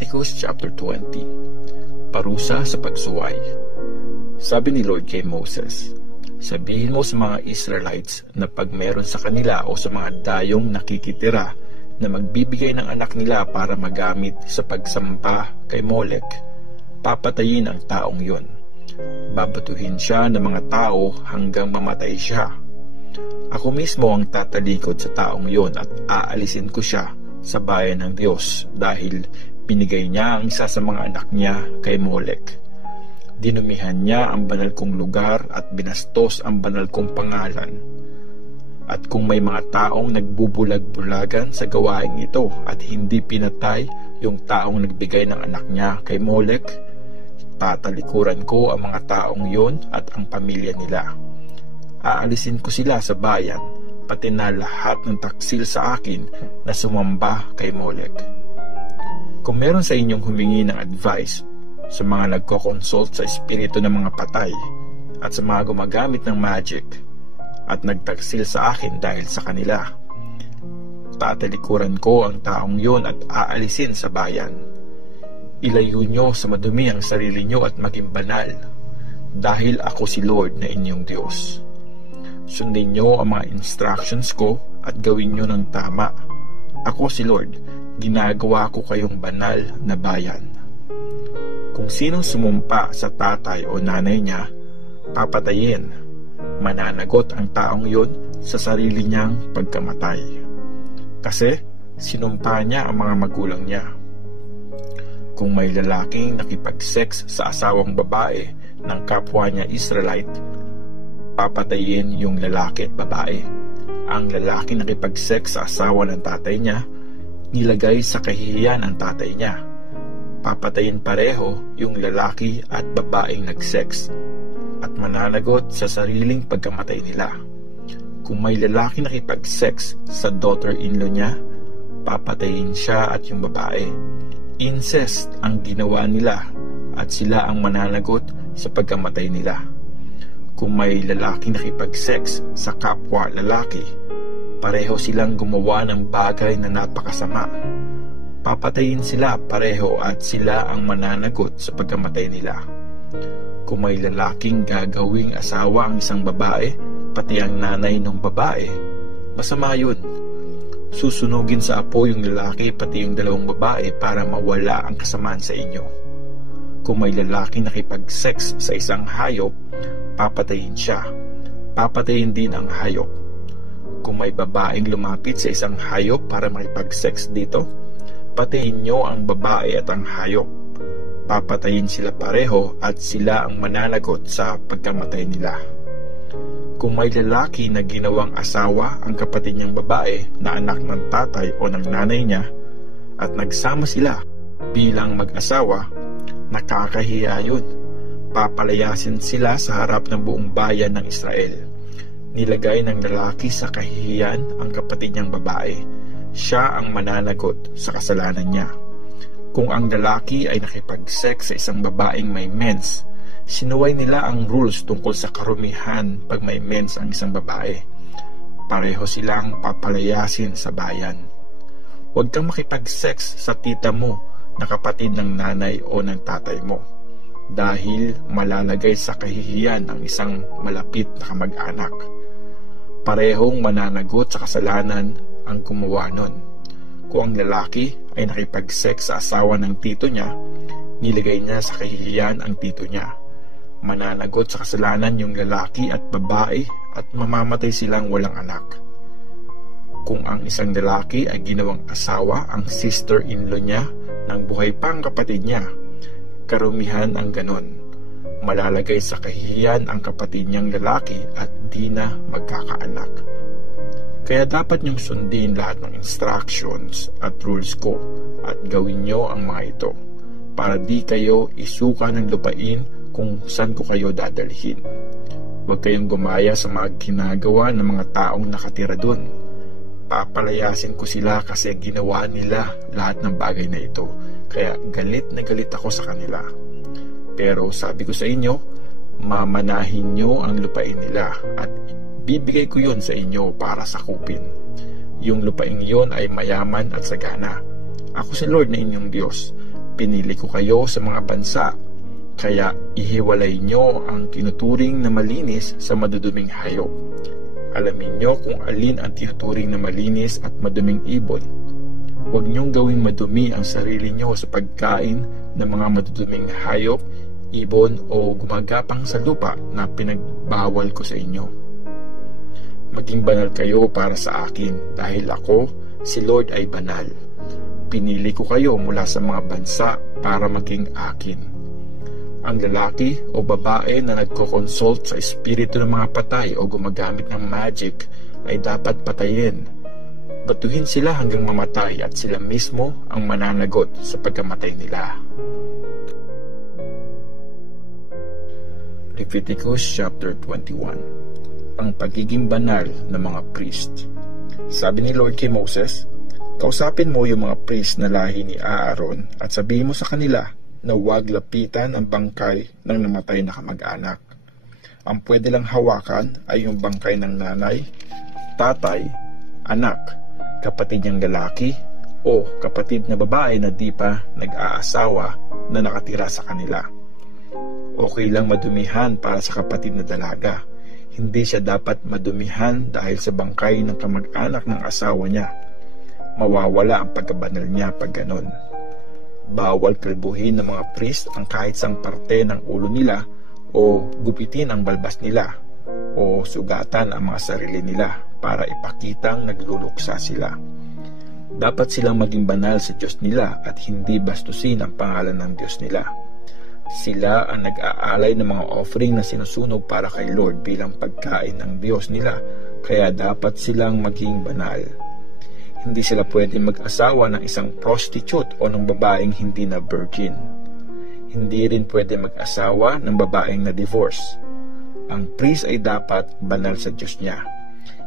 Leviticus chapter 20. Parusa sa pagsuway. Sabi ni Lord kay Moses, sabihin mo sa mga Israelites na pag meron sa kanila o sa mga dayong nakikitira na magbibigay ng anak nila para magamit sa pagsampa kay Molek, papatayin ang taong yon. Babatuhin siya ng mga tao hanggang mamatay siya. Ako mismo ang tatalikod sa taong yon at aalisin ko siya sa bayan ng Diyos dahil binigay niya ang isa sa mga anak niya kay Molek. Dinumihan niya ang banal kong lugar at binastos ang banal kong pangalan. At kung may mga taong nagbubulag-bulagan sa gawain ito at hindi pinatay yung taong nagbigay ng anak niya kay Molek, tatalikuran ko ang mga taong yon at ang pamilya nila. Aalisin ko sila sa bayan, pati na lahat ng taksil sa akin na sumamba kay Molek. Kung meron sa inyong humingi ng advice sa mga nagko-consult sa espiritu ng mga patay at sa mga gumagamit ng magic at nagtaksil sa akin dahil sa kanila, tatalikuran ko ang taong yon at aalisin sa bayan. Ilayo nyo sa madumi ang sarili nyo at maging banal, dahil ako si Lord na inyong Diyos. Sundin nyo ang mga instructions ko at gawin nyo ng tama. Ako si Lord, ginagawa ko kayong banal na bayan. Kung sinong sumumpa sa tatay o nanay niya, papatayin. Mananagot ang taong yon sa sarili niyang pagkamatay. Kasi sinumpa niya ang mga magulang niya. Kung may lalaking nakipag-sex sa asawang babae ng kapwa niya Israelite, papatayin yung lalaki at babae. Ang lalaki nakipag-sex sa asawa ng tatay niya, nilagay sa kahihiyan ang tatay niya. Papatayin pareho yung lalaki at babaeng nag-sex at mananagot sa sariling pagkamatay nila. Kung may lalaki nakipag-sex sa daughter-in-law niya, papatayin siya at yung babae. Incest ang ginawa nila at sila ang mananagot sa pagkamatay nila. Kung may lalaki nakipag-sex sa kapwa lalaki, pareho silang gumawa ng bagay na napakasama. Papatayin sila pareho at sila ang mananagot sa pagkamatay nila. Kung may lalaking gagawing asawa ang isang babae, pati ang nanay ng babae, masama yun. Susunugin sa apo yung lalaki pati yung dalawang babae para mawala ang kasamaan sa inyo. Kung may lalaki nakipag-sex sa isang hayop, papatayin siya. Papatayin din ang hayop. Kung may babaeng lumapit sa isang hayop para makipag-sex dito, patayin nyo ang babae at ang hayop. Papatayin sila pareho at sila ang mananagot sa pagkamatay nila. Kung may lalaki na ginawang asawa ang kapatid niyang babae na anak ng tatay o ng nanay niya at nagsama sila bilang mag-asawa, nakakahiya yun. Papalayasin sila sa harap ng buong bayan ng Israel. Nilagay ng lalaki sa kahihiyan ang kapatid niyang babae. Siya ang mananagot sa kasalanan niya. Kung ang lalaki ay nakipag-sex sa isang babaeng may mens, sinuway nila ang rules tungkol sa karumihan pag may mens ang isang babae. Pareho silang papalayasin sa bayan. Huwag kang makipag-sex sa tita mo na kapatid ng nanay o ng tatay mo, dahil malalagay sa kahihiyan ang isang malapit na kamag-anak. Parehong mananagot sa kasalanan ang gumawa nun. Kung ang lalaki ay nakipag-sex sa asawa ng tito niya, nilagay niya sa kahihiyan ang tito niya. Mananagot sa kasalanan yung lalaki at babae at mamamatay silang walang anak. Kung ang isang lalaki ay ginawang asawa ang sister-in-law niya nang buhay pa ang kapatid niya, karumihan ang ganon. Malalagay sa kahihiyan ang kapatid niyang lalaki at di na magkakaanak. Kaya dapat niyong sundin lahat ng instructions at rules ko at gawin niyo ang mga ito para di kayo isuka ng lupain kung saan ko kayo dadalhin. Huwag kayong gumaya sa mga ginagawa ng mga taong nakatira doon. Papalayasin ko sila kasi ginawa nila lahat ng bagay na ito. Kaya galit na galit ako sa kanila. Pero sabi ko sa inyo, mamanahin nyo ang lupain nila at bibigay ko yun sa inyo para sakupin. Yung lupain yon ay mayaman at sagana. Ako si Lord na inyong Diyos, Pinili ko kayo sa mga bansa, kaya ihiwalay nyo ang tinuturing na malinis sa maduduming hayop. Alamin nyo kung alin ang tinuturing na malinis at maduming ibon. Huwag nyong gawing madumi ang sarili nyo sa pagkain ng mga maduduming hayop, ibon o gumagapang sa lupa na pinagbawal ko sa inyo. Maging banal kayo para sa akin dahil ako, si Lord, ay banal. Pinili ko kayo mula sa mga bansa para maging akin. Ang lalaki o babae na nagko-consult sa espiritu ng mga patay o gumagamit ng magic ay dapat patayin. Batuhin sila hanggang mamatay at sila mismo ang mananagot sa pagkamatay nila. Leviticus chapter 21. Ang pagiging banal ng mga priest. Sabi ni Lord kay Moses, kausapin mo yung mga priest na lahi ni Aaron at sabihin mo sa kanila na huwag lapitan ang bangkay ng namatay na kamag-anak. Ang pwede lang hawakan ay yung bangkay ng nanay, tatay, anak, kapatid niyang lalaki, o kapatid na babae na di pa nag-aasawa na nakatira sa kanila. Okay lang madumihan para sa kapatid na dalaga. Hindi siya dapat madumihan dahil sa bangkay ng kamag-anak ng asawa niya. Mawawala ang pagkabanal niya pag ganon. Bawal kalbuhin ng mga priest ang kahit sang parte ng ulo nila o gupitin ang balbas nila o sugatan ang mga sarili nila para ipakitang nagluluksa sila. Dapat silang maging banal sa Diyos nila at hindi bastusin ang pangalan ng Diyos nila. Sila ang nag-aalay ng mga offering na sinusunog para kay Lord bilang pagkain ng Diyos nila, kaya dapat silang maging banal. Hindi sila pwede mag-asawa ng isang prostitute o ng babaeng hindi na virgin. Hindi rin pwede mag-asawa ng babaeng na divorce. Ang priest ay dapat banal sa Diyos niya.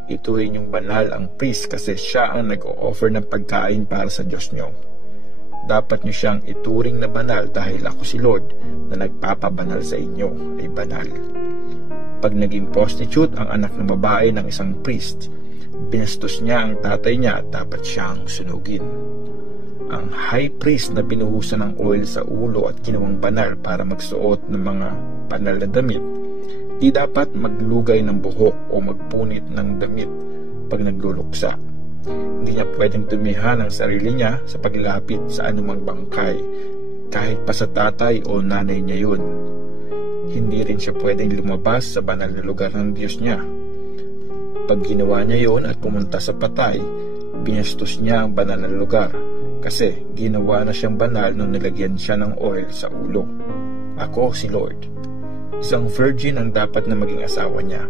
Ituhin yung banal ang priest kasi siya ang nag-o-offer ng pagkain para sa Diyos niyo. Dapat niyo siyang ituring na banal dahil ako si Lord na nagpapabanal sa inyo ay banal. Pag naging prostitute ang anak ng babae ng isang priest, binastos niya ang tatay niya at dapat siyang sunugin. Ang high priest na binuhusan ng oil sa ulo at ginawang banal para magsuot ng mga banal na damit, di dapat maglugay ng buhok o magpunit ng damit pag nagluluksa. Hindi niya pwedeng dumihan ang sarili niya sa paglapit sa anumang bangkay, kahit pa sa tatay o nanay niya yun. Hindi rin siya pwedeng lumabas sa banal na lugar ng Diyos niya. Pag ginawa niya yun at pumunta sa patay, binastos niya ang banal na lugar kasi ginawa na siyang banal nung nilagyan siya ng oil sa ulo. Ako si Lord. Isang virgin ang dapat na maging asawa niya.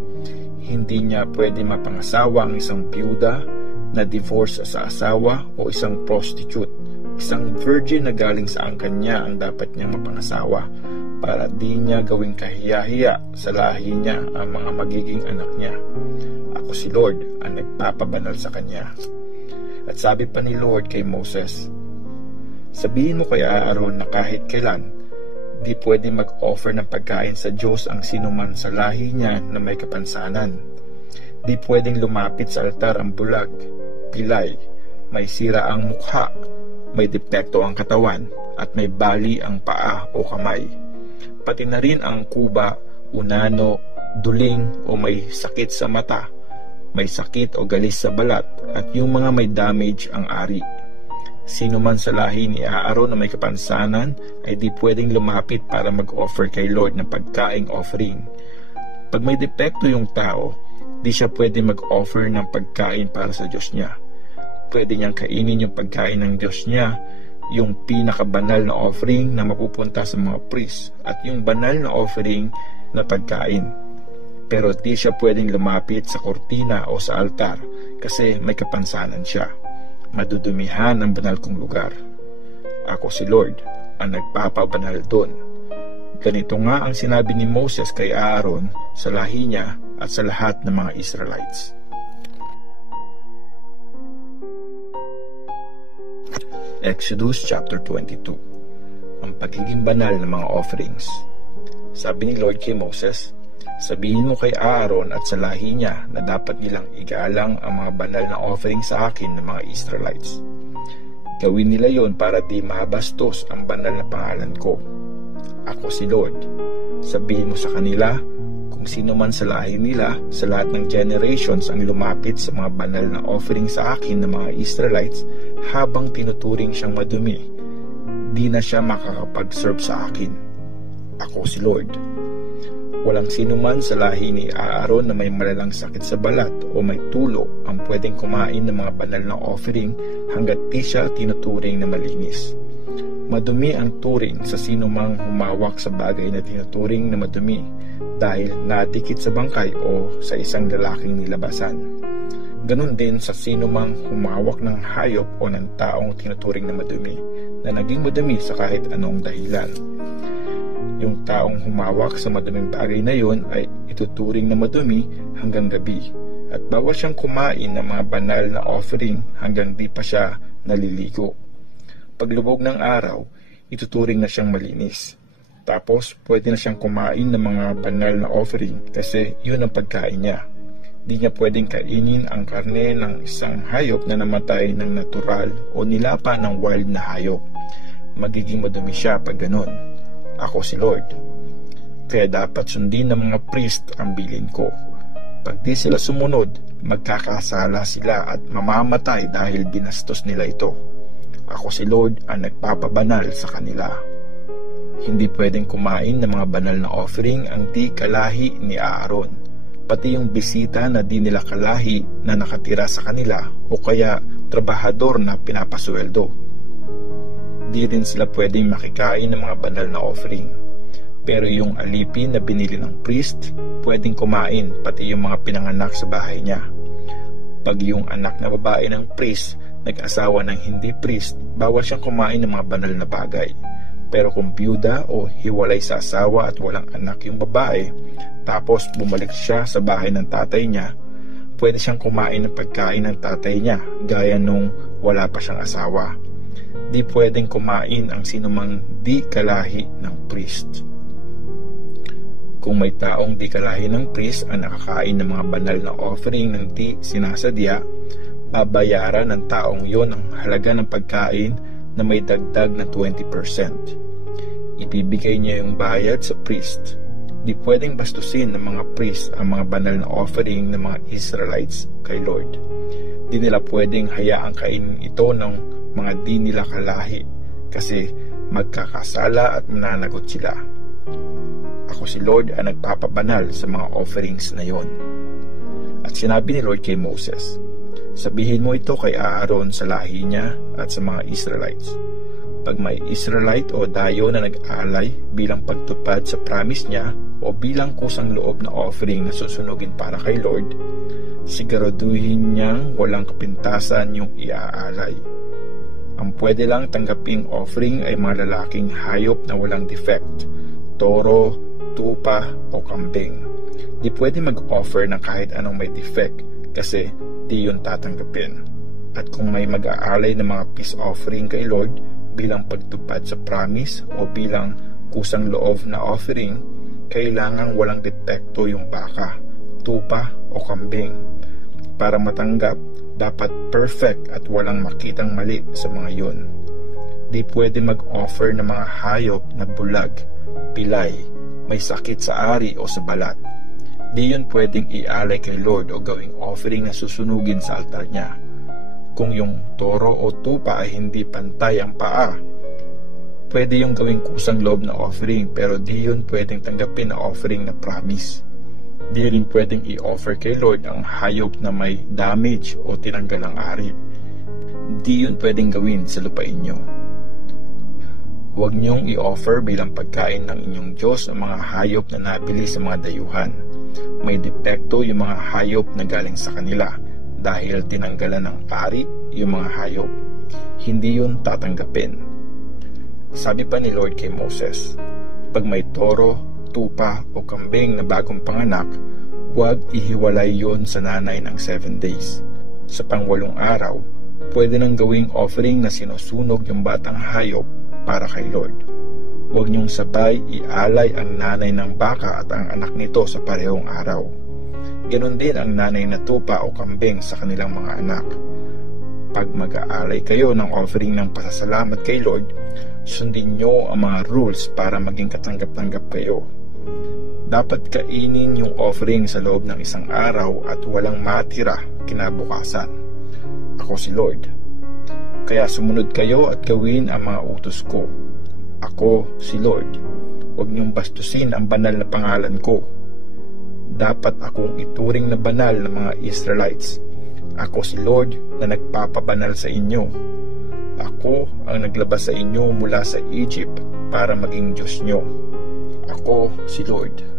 Hindi niya pwede mapangasawa ang isang byuda na divorce sa asawa o isang prostitute. Isang virgin na galing sa angkan niya ang dapat niyang mapangasawa para di niya gawing kahiya-hiya sa lahi niya ang mga magiging anak niya. Ako si Lord ang nagpapabanal sa kanya. At sabi pa ni Lord kay Moses, sabihin mo kay Aaron na kahit kailan, di pwede mag-offer ng pagkain sa Diyos ang sinuman sa lahi niya na may kapansanan. Di pwedeng lumapit sa altar ang bulag, pilay, may sira ang mukha, may depekto ang katawan, at may bali ang paa o kamay. Pati na rin ang kuba, unano, duling o may sakit sa mata, may sakit o galis sa balat, at yung mga may damage ang ari. Sino man sa lahi ni Aaron na may kapansanan ay di pwedeng lumapit para mag-offer kay Lord ng pagkaing offering. Pag may depekto yung tao, di siya pwede mag-offer ng pagkain para sa Diyos niya. Pwede niyang kainin yung pagkain ng Diyos niya, yung pinakabanal na offering na mapupunta sa mga priest, at yung banal na offering na pagkain. Pero di siya pwedeng lumapit sa kortina o sa altar kasi may kapansanan siya. Madudumihan ang banal kong lugar. Ako si Lord ang nagpapabanal doon. Ganito nga ang sinabi ni Moses kay Aaron sa lahi niya at sa lahat ng mga Israelites. Exodus chapter 22. Ang pagiging banal ng mga offerings. Sabi ni Lord kay Moses, sabihin mo kay Aaron at sa lahi niya na dapat nilang igalang ang mga banal na offering sa akin ng mga Israelites. Gawin nila yon para di mabastos ang banal na pangalan ko. Ako si Lord. Sabihin mo sa kanila, kung sino man sa lahi nila, sa lahat ng generations ang lumapit sa mga banal na offering sa akin ng mga Israelites habang tinuturing siyang madumi, di na siya makakapag-serve sa akin. Ako si Lord. Walang sino man sa lahi ni Aaron na may malalang sakit sa balat o may tulo ang pwedeng kumain ng mga banal na offering hanggat di siya tinuturing na malinis. Madumi ang turing sa sino mang humawak sa bagay na tinuturing na madumi dahil nadikit sa bangkay o sa isang lalaking nilabasan. Ganon din sa sino mang humawak ng hayop o ng taong tinuturing na madumi na naging madumi sa kahit anong dahilan. Yung taong humawak sa maduming bagay na yon ay ituturing na madumi hanggang gabi at bawal siyang kumain ng mga banal na offering hanggang di pa siya naliligo. Paglubog ng araw, ituturing na siyang malinis. Tapos pwede na siyang kumain ng mga banal na offering kasi yun ang pagkain niya. Di niya pwedeng kainin ang karne ng isang hayop na namatay ng natural o nilapa ng wild na hayop. Magiging madumi siya pag ganon. Ako si Lord. Kaya dapat sundin ng mga priest ang bilin ko. Pag di sila sumunod, magkakasala sila at mamamatay dahil binastos nila ito. Ako si Lord ang nagpapabanal sa kanila. Hindi pwedeng kumain ng mga banal na offering ang di kalahi ni Aaron, pati yung bisita na di nila kalahi na nakatira sa kanila o kaya trabahador na pinapasweldo. Di rin sila pwedeng makikain ng mga banal na offering. Pero yung alipin na binili ng priest, pwedeng kumain pati yung mga pinanganak sa bahay niya. Pag yung anak na babae ng priest nag-asawa ng hindi priest, bawal siyang kumain ng mga banal na bagay. Pero kung byuda o hiwalay sa asawa at walang anak yung babae, tapos bumalik siya sa bahay ng tatay niya, pwede siyang kumain ng pagkain ng tatay niya gaya nung wala pa siyang asawa. Di pwedeng kumain ang sinumang di kalahi ng priest. Kung may taong di kalahi ng priest ang nakakain ng mga banal na offering ng di sinasadya, babayaran ng taong yon ang halaga ng pagkain na may dagdag na 20%. Ibibigay niya yung bayad sa priest. Di pwedeng bastusin ng mga priest ang mga banal na offering ng mga Israelites kay Lord. Di nila pwedeng hayaang kainin ito ng mga di nila kalahi kasi magkakasala at mananagot sila. Ako si Lord ang nagpapabanal sa mga offerings na yon. At sinabi ni Lord kay Moses, sabihin mo ito kay Aaron sa lahi niya at sa mga Israelites. Pag may Israelite o dayo na nag-alay bilang pagtupad sa promise niya o bilang kusang loob na offering na susunugin para kay Lord, siguraduhin niyang walang kapintasan yung iaalay. Ang pwede lang tanggaping offering ay mga lalaking hayop na walang defect, toro, tupa o kambing. Di pwede mag-offer ng kahit anong may defect kasi di yun tatanggapin. At kung may mag-aalay ng mga peace offering kay Lord bilang pagtupad sa promise o bilang kusang loob na offering, kailangan walang depekto yung baka, tupa o kambing. Para matanggap, dapat perfect at walang makitang mali sa mga yun. Di pwede mag-offer ng mga hayop na bulag, pilay, may sakit sa ari o sa balat. Di yun pwedeng ialay kay Lord o gawing offering na susunugin sa altar niya. Kung yung toro o tupa ay hindi pantay ang paa, pwede yung gawing kusang loob na offering pero di yun pwedeng tanggapin na offering na promise. Di rin pwedeng i-offer kay Lord ang hayop na may damage o tinanggal ang ari. Di yun pwedeng gawin sa lupain nyo. Huwag niyong i-offer bilang pagkain ng inyong Diyos ang mga hayop na nabili sa mga dayuhan. May depekto yung mga hayop na galing sa kanila dahil tinanggalan ng ari yung mga hayop. Hindi yun tatanggapin. Sabi pa ni Lord kay Moses, pag may toro, tupa o kambing na bagong panganak, huwag ihiwalay yon sa nanay ng 7 days. Sa pang-8 araw, pwede nang gawing offering na sinusunog yung batang hayop para kay Lord. Huwag niyong sabay ialay ang nanay ng baka at ang anak nito sa parehong araw. Ganon din ang nanay na tupa o kambing sa kanilang mga anak. Kapag mag-aalay kayo ng offering ng pasasalamat kay Lord, sundin nyo ang mga rules para maging katanggap-tanggap kayo. Dapat kainin yung offering sa loob ng isang araw at walang matira kinabukasan. Ako si Lord. Kaya sumunod kayo at gawin ang mga utos ko. Ako si Lord. Huwag niyong bastusin ang banal na pangalan ko. Dapat akong ituring na banal ng mga Israelites. Ako si Lord na nagpapabanal sa inyo. Ako ang naglabas sa inyo mula sa Egypt para maging Diyos nyo. Ako si Lord.